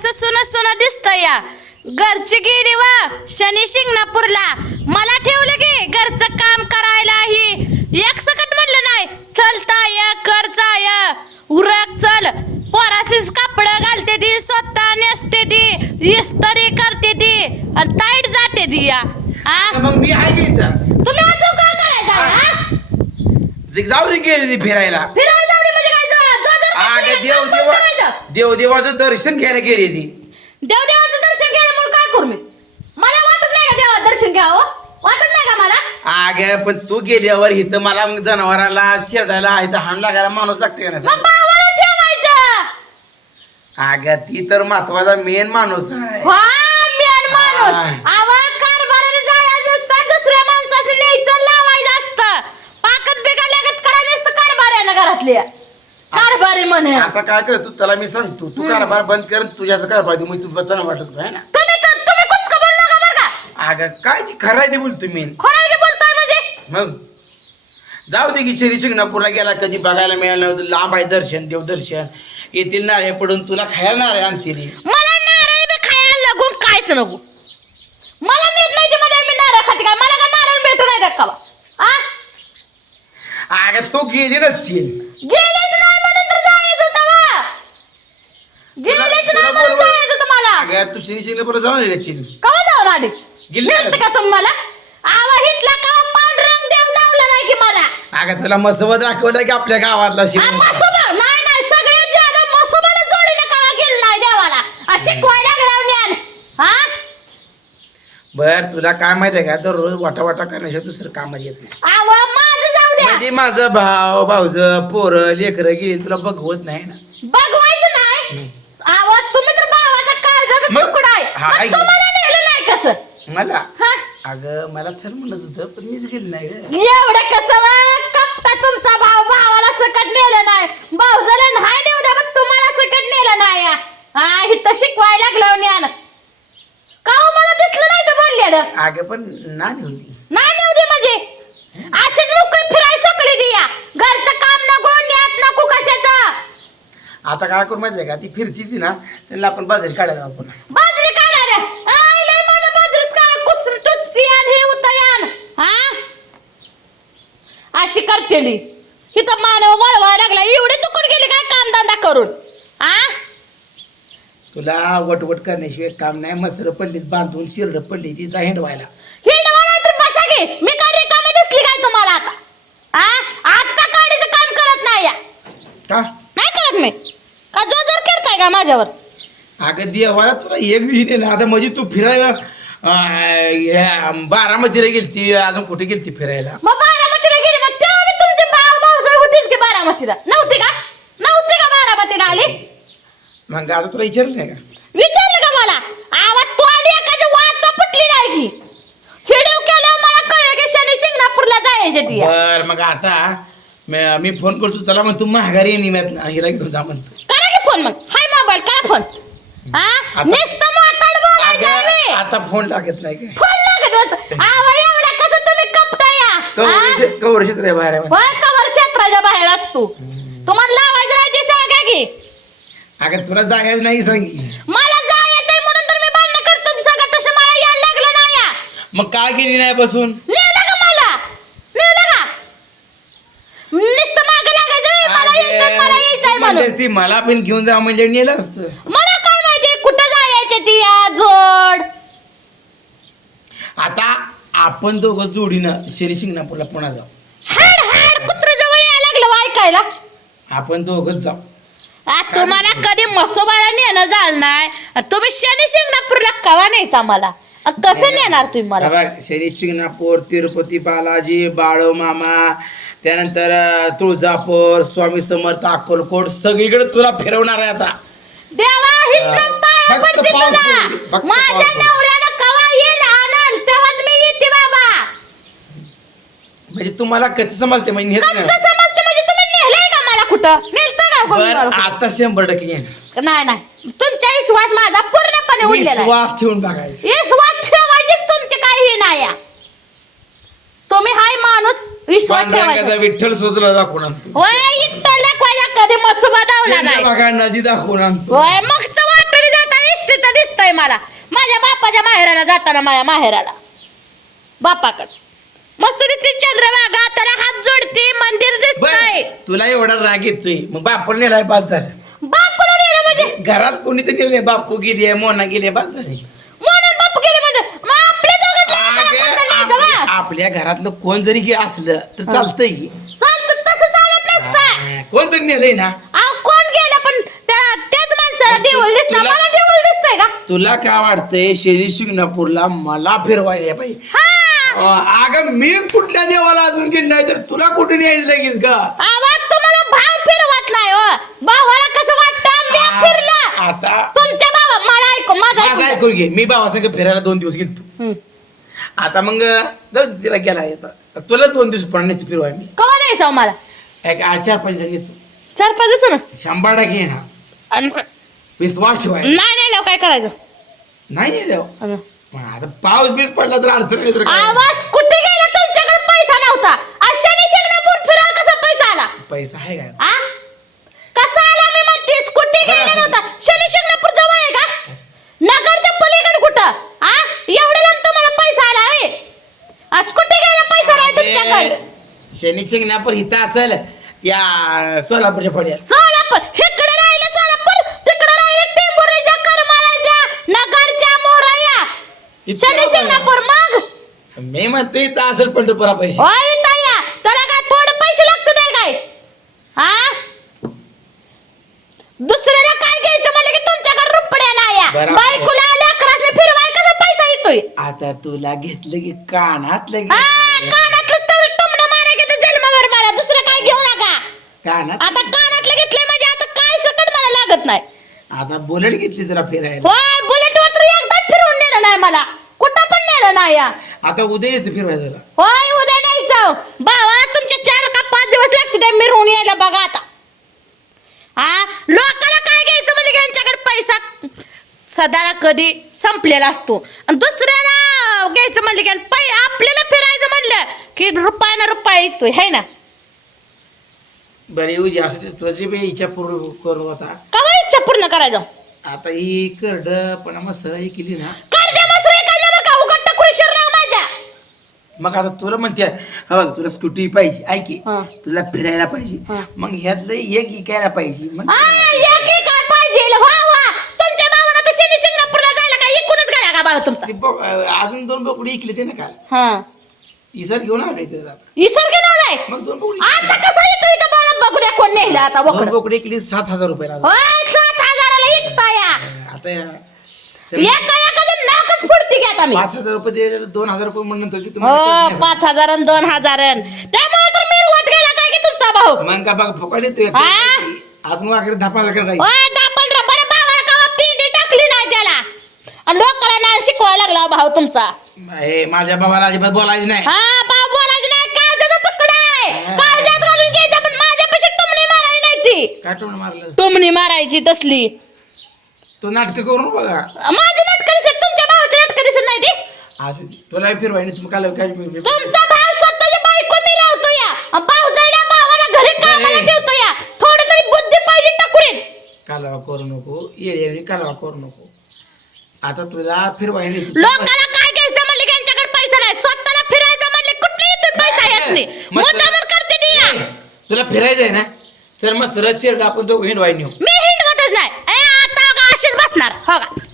कसं सुन सुन दिसत या. घरची गेली वा शनी शिंगणापूरला. मला ठेवलं की घरचं काम करायला ही एक सकट म्हणलं नाही. चलता य करता य उरक चल. पोरासीच कापड घालते ती स्वतः नेसते ती इस्त्री करते ती आणि ताईट जाते ती या. आ? मग मी आहे की इथं? तुम्ही असं का करायचं हा? जे- जाऊ दे गेली ती फिरायला. फिरायला जाऊ दे म्हणजे काय जा- जा- जा- आगे जा- देव देवा करायचं. देव देवाचं दर्शन घ्यायला गेली ती. देव देवाचं दर्शन घ्यायला म्हणून काय करू मी? मला वाटत नाही का देवा दर्शन घ्यावं? वाटत नाही का मला? आगे पण तू गेल्यावर इथं मला मग जनावराला शेरडायला इथं हाण लागायला माणूस लागते का मग नाही भावाला ठेवायचं. आगे ती तर महत्त्वाचा मेन माणूस आहे. हा मेन माणूस. हा. आवाज कारभाराने जायचं असतं दुसऱ्या माणसाचं न्यायचं लावायचं असतं. पाकत बिघडल्यागत करायचं असतं कारभाऱ्यानं घरातल्या आता काय कर तू त्याला मी सांगतो तू कारभार बंद कर तुझ्याच कारभार दे मग तू बचाना वाटत आहे ना? तुम्ही तर तुम्ही कुचकं बोलू नका बरं का? आग काय ती खराय ते बोलतो मी. बोलताय म्हणजे? मग? जाऊ दे की शरी शिंगणापूरला गेला कधी बघायला मिळालं नव्हतं. लांब आहे दर्शन देवदर्शन येतील नारे पडून तुला खायला नारे आणतील. मला नारळ बी खायला लागून कायच नको. मला नीट नाही ते मध्ये मी नारळ खाते काय मला का नारळ भेटू नाही देत का बा? आ? अगं तू गेली नसशील नाही म्हणून तर जायचं होतं वा. गेलेच तुला नाही म्हणून बरोबर- जायचं होतं मला अगं तू शनी शिंगणापूरला जाऊन येशील कवा जाऊन आली? गेली नेलतं का? का तुम्हाला? आवा हिटला कवा पांढरंग देव दावला नाही की मला? अगं तुला मसोबा दाखवला की आपल्या गावातला नाही नाही सगळ्यात कवा गेलं नाही देवाला. अशी हा बर तुला काय माहिती आहे का? तर रोज वाटा वाटा करण्याशिवाय दुसरं कामच येत नाही. आवा माझं जाऊ द्या. म्हणजे माझं भाव भाऊज पोरं लेकरं गेली तुला बघवत नाही ना? बघवायचं नाही आवाज तुम्ही तर भावाचा काळजाचा मग- तुकडा आहे हा, मग ऐक. तुम्हाला नेलं नाही कसं? मला? हा? अगं मला चल म्हणत होतं पण मीच गेली नाही ग. एवढं कसं तुमचा भाव भावाला सकट नेलं नाही. भाऊ झालं नाही नेऊ द्या पण तुम्हाला सकट नेलं नाही. या. हा इथं शिकवायला लागलं ज्ञान. का हो मला दिसलं नाही तर बोललेलं? अगं पण नानी होती. नाही नेऊ दे म्हणजे? अशीच मोकळी फिरायला सकली दी या. घरचं काम नको न्यात नको कशाचं? आता काय करू माहिती आहे का? ती फिरती ती ना त्यांना आपण बाजारी काढायला आपण काढा रे आय लय मला बाजरीत काय कुसर टुचती आणि हे उतयान अशी करतेली? इथं मानव वळवाय लागला एवढी दुकड गेली काय कामधंदा करून? हा तुला वटवट करण्याशिवाय काम नाही. मसर पडलीत बांधून शिरड पडली तिचा हिंडवायला हिंडवा नाही तर बसा घे मी काय रिकामी दिसली काय तुम्हाला आता? हा आता काम करत नाही या. का? नाही करत मी. का जर करताय का माझ्यावर? अगं देवाला तुला एक दिवशी दिलं. आता म्हणजे तू फिरायला अं, बारामतीला गेलती अजून कुठे गेलती फिरायला? मग बारामतीला नव्हती का नव्हती का बारामतीला आली मग आता तुला विचारलं नाही का विचारलं का मला आवाज तोंडी एखादी वाचा फुटली नाही की हिडीव मला कळलं की शनी शिंगणापूरला जायचे ती बर मग आता मी- मी फोन करतो त्याला मग तू महागारी निम्यात हिला घेऊन जा म्हणतो करा की फोन मग हाय मोबाईल करा फोन हा आता- नुसतं मोठाड बोलायचं अगं, मी. आता फोन लागत नाही फोन लागत होत आवा एवढा कसं तुम्ही कपटा या हा? कवर क्षेत्र बाहेर आहे होय क्षेत्राच्या बाहेर असतो तुम्हाला लावायचं नाही ते सांगा की. अगं तुला जायचं नाही सांगी. मला जायचंय म्हणून तर मी भांडणं करतो. आणि सांगा तसं मला यायला लागलं नाही या. मग काय केली नाही बसून? नेलं का मला? नेलं का? नुसतं मागं लागायचं मला यायचंय मला यायचंय म्हणून. म्हणतेस ती मला पण घेऊन जा म्हणजे नेलं असतं. मला काय माहिती कुठं जायचं ती या जोड. आता आपण दोघं जोडीनं शनी शिंगणापूरला पुन्हा जाऊ. हाड हाड कुत्र जवळ यायला ऐकायला आपण दोघंच जाऊ. आ, तुम्हाला कधी मसोबाला नेणं झालं नाही? आ, तुम्ही शनी शिंगणापूरला कवा न्यायचा मला आ, कसं नेणार तुम्ही मला? बघ शनी शिंगणापूर तिरुपती बालाजी बाळो मामा त्यानंतर अं, तुळजापूर स्वामी समर्थ अक्कलकोट सगळीकडे तुला फिरवणार आहे आता. देवा हिटलं पाया फक्त पडते पाऊस तुझा पडू दे, फक्त माझ्या पाऊस पडू दे. नवऱ्याला कवा येईल आनंद तेव्हाच मी येते बाबा. म्हणजे तुम्हाला कधी समजते? म्हणजे नेत कसं नाही. समजते म्हणजे तुम्ही नेलंय का मला कुठं? नेलतं का कोणी बर मला कुठं? आता शंभर टक्के येणार. नाही नाही. तुमचा विश्वास माझा पूर्णपणे उडलेला आहे. विश्वास ठेवून विश्वास ठेवायचे तुमचे काही नाही आहे. तुम्ही हाय माणूस विश्वास ठेवायचा. विठ्ठल शोधला दाखवून आणतो. होय कधी मसुबा दावला नाही. बघा नदी दाखवून आणतो. होय मग वाटणी जाता मला. माझ्या बापाच्या माहेराला जाताना माझ्या माहेराला. बापाकडे. मस्तरीची चंद्रभागा त्याला हात जोडते मंदिर दिसतंय. तुला एवढा राग येतोय. मग बापूला नेलाय बाद झालं. बापूला नेलं म्हणजे? घरात कोणीतरी गेले बापू गेली मोना गेली बाद झाली. म्हणून बापू गेले म्हणजे? मग आपल्या एकाला न्यायचं बा? घरातलं कोण जरी हे असलं तर चालतंय. की. चालतं तसं चालत नसतं. हा, कोण तरी नेलंय ना. अहो कोण गेलं पण त्या- त्याच माणसाला देऊळ दिसला तुला- मला देऊळ दिसतंय का? तुला काय वाटतंय शरी शिंगणापूरला मला फिरवायला पाहिजे? हा. अगं मीच कुठल्या देवाला अजून गेली नाही तर तुला कुठून यायचं लगेच का आवाज तुम्हाला भाव फिरवत नाही हो. भावाला कसं वाटतं? फिरला. आता तुमच्या भावा मला ऐकू माझा माझं ऐकू. ऐकून घे. मी भावासंग फिरायला दोन दिवस गेलो. आता मग जाऊ दे, तिला गेला येतात तुला दोन दिवस पडण्याची फिरवाय मी कवा न्यायचं हो मला एक पाच जण येतो. चार पाच दिवस ना? शंभर टक्के येणार. आणि विश्वास ठेवाय नाही नेल्यावर काय करायचं? नाही अन- मग आता पाऊस बीस पडला तर अडचण नाही तर काय? आवाज कुठे गेला? तुमच्याकडे पैसा नव्हता. अशाने शिंगणापूर कसा पैसा आला? पैसा आहे काय? आ? कसा आला मी म्हणतेस? कुठे गेला बरं. नव्हता? शनी शिंगणापूर जवळ आहे का? नगरच्या पलीकडे कुठं? आ? एवढं लांब तुम्हाला पैसा आला होय आज कुठे गेला पैसा नाही तुमच्याकडे? शनी चिंगणापूर इथं असेल या सोलापूरच्या पड्यात सोलापूर? इकडे राहिलं सोलापूर तिकडे राहिलं टेंभुर्णीच्या करमाळ्याच्या नगरच्या मोरया इतकं शनी शिंगणापूर मग? मी म्हणतो इथं असेल पंढरपुरा पैसे. होय ताया. काय थोडे पैसे लागतात आहे काय? हा? दुसऱ्याला काय घ्यायचं म्हणलं की तुमच्याकडे रुपड्या नाया बरं. बायकोला लेकरासने फिरवाय कसा पैसा येतोय? आता तुला घेतलं की कानातलं हा घेतलं. कानातलं तेवढं टोमणं मारा की ते जन्मावर मारा दुसरं काय घेऊ नका. कानात आता कानातलं घेतलंय म्हणजे आता काय सकट मला लागत नाही. आता बुलेट घेतली तुला फिरायला. होय बुलेटवर तर एकदा फिरवून नेलं नाही मला. कुठं पण नेलं नाही. या. आता उद्या येतो फिरवायला. तुला होय उद्या नाही जाऊ बाबा तुमचे चार का पाच दिवस लागते मिरवून यायला बघा आता. हा लोकाला काय घ्यायचं म्हणजे यांच्याकडे पैसा? सदाला कधी संपलेला असतो. आणि दुसऱ्याला घ्यायचं म्हणलं की पै आपल्याला फिरायचं म्हणलं की रुपया ना रुपया येतोय है ना? बरं येऊ दे असं ते तुला जे बी इच्छा पूर्ण करू आता. कवा इच्छा पूर्ण करायचं? आता ही करड पण मस्त ही केली ना. कर्जा मसुरी एखाद्यावर का उघड टाकून शिरला माझ्या मग आता तुला म्हणते हा बघ तुला स्कूटी पाहिजे ऐक हा. तुला फिरायला पाहिजे. मग ह्यातलं एक इकायला पाहिजे. मग हा, एक एक काय पाहिजे. वा वा. तुमच्या भावानं तर शनी शिंगणापूरला जायला काय एकूणच गेला का भाऊ तुमचा? ती बघ, अजून दोन बोकडी इकली ते ना काल. हा. इसर घेऊन आले ते. इसर गेला नाही मग दोन बोकडी आता कसं येतो इथं मला बघू द्या कोण नेलं आता दोन बकड बोकडी इकली सात हजार रुपये लागले. होय सात हजाराला इकता या. आता या- एका आता मी पाच हजार रुपये दोन हजार रुपये म्हणून तर किती हो पाच हजार आणि दोन हजार त्यामुळे तर मिरवत गेला काय की तुमचा भाऊ? मग का बघ फुकट येतोय. हा? राहील बरं भावाला का पिंडी टाकली नाही त्याला. आणि लोकांना नाही शिकवायला लागला भाऊ तुमचा. हे माझ्या बाबाला अजिबात बोलायचं नाही. हा भाऊ बोलायचं नाही काळजाचा तुकडा आहे. काळजात घालून घ्यायचा पण माझ्यापाशी टुमणी मारावी नाही ती काटून मारलं? टुमणी मारायची तसली. तो नाटक करून बघा. माझी नाटकं दिसत तुमच्या भावाची नाटकं दिसत नाही ती. असं तुला तुम्ही काल काय तुमचा भाव स्वतःच्या बायको मी राहतो या भावाला घरी कामाला. ठेवतो या थोडी तरी बुद्धी पाहिजे टाकुरीत कालवा करू नको येळे कालवा करू नको. आता तुला फिरवाय नाही तू- लोकाला काय घ्यायचं म्हणले की यांच्याकडे पैसा नाही. स्वतःला फिरायचं म्हणले कुठली पैसा येत नाही. मग तुला- करते ती या. तुला फिरायचं आहे ना? चल मग सरळ शिरला आपण तो हिंडवाय नेऊ. मी हिंडवतच नाही. ए, आता अशीच बसणार. हो का?